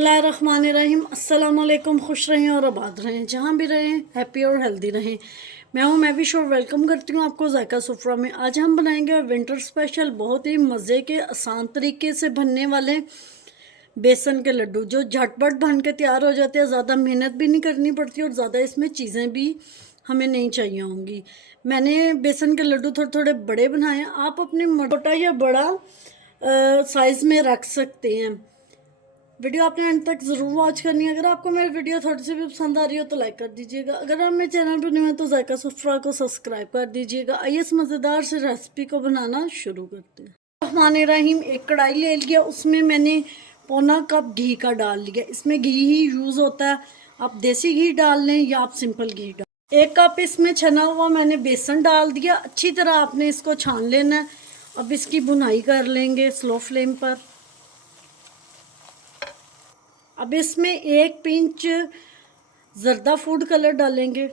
बिस्मिल्लाहिर्रहमानिर्रहीम। अस्सलाम वालेकुम। खुश रहें और आबाद रहें, जहाँ भी रहें हैप्पी और हेल्दी रहें। मैं हूँ महविश और वेलकम करती हूँ आपको जायका सुफ्रा में। आज हम बनाएंगे विंटर स्पेशल बहुत ही मज़े के आसान तरीके से बनने वाले बेसन के लड्डू, जो झटपट बन के तैयार हो जाते हैं। ज़्यादा मेहनत भी नहीं करनी पड़ती और ज़्यादा इसमें चीज़ें भी हमें नहीं चाहिए होंगी। मैंने बेसन के लड्डू थोड़े थोड़े बड़े बनाए हैं, आप अपने छोटा या बड़ा साइज़ में रख सकते हैं। वीडियो आपने अंत तक ज़रूर वॉच करनी है। अगर आपको मेरी वीडियो थोड़ी सी भी पसंद आ रही हो तो लाइक कर दीजिएगा। अगर आप मेरे चैनल पर न्यू हैं तो जायका सुफ्रा को सब्सक्राइब कर दीजिएगा। आइए इस मज़ेदार से रेसिपी को बनाना शुरू करते हैं। रहमानिर रहीम। एक कढ़ाई ले लिया, उसमें मैंने पौना कप घी का डाल लिया। इसमें घी ही यूज़ होता है, आप देसी घी डाल लें या आप सिंपल घी डाल। 1 कप इसमें छना हुआ मैंने बेसन डाल दिया। अच्छी तरह आपने इसको छान लेना है। अब इसकी बुनाई कर लेंगे स्लो फ्लेम पर। अब इसमें 1 पिंच ज़र्दा फूड कलर डालेंगे।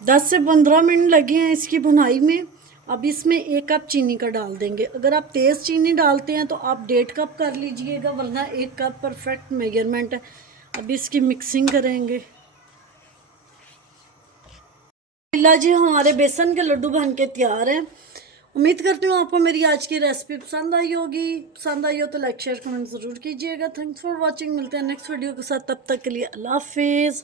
10 से 15 मिनट लगे हैं इसकी बुनाई में। अब इसमें 1 कप चीनी का डाल देंगे। अगर आप तेज़ चीनी डालते हैं तो आप 1.5 कप कर लीजिएगा, वरना 1 कप परफेक्ट मेजरमेंट है। अब इसकी मिक्सिंग करेंगे। जी हमारे बेसन के लड्डू बन के तैयार हैं। उम्मीद करती हूँ आपको मेरी आज की रेसिपी पसंद आई होगी। पसंद आई हो तो लाइक शेयर कमेंट ज़रूर कीजिएगा। Thanks for watching. मिलते हैं नेक्स्ट वीडियो के साथ, तब तक के लिए अल्लाह हाफिज़।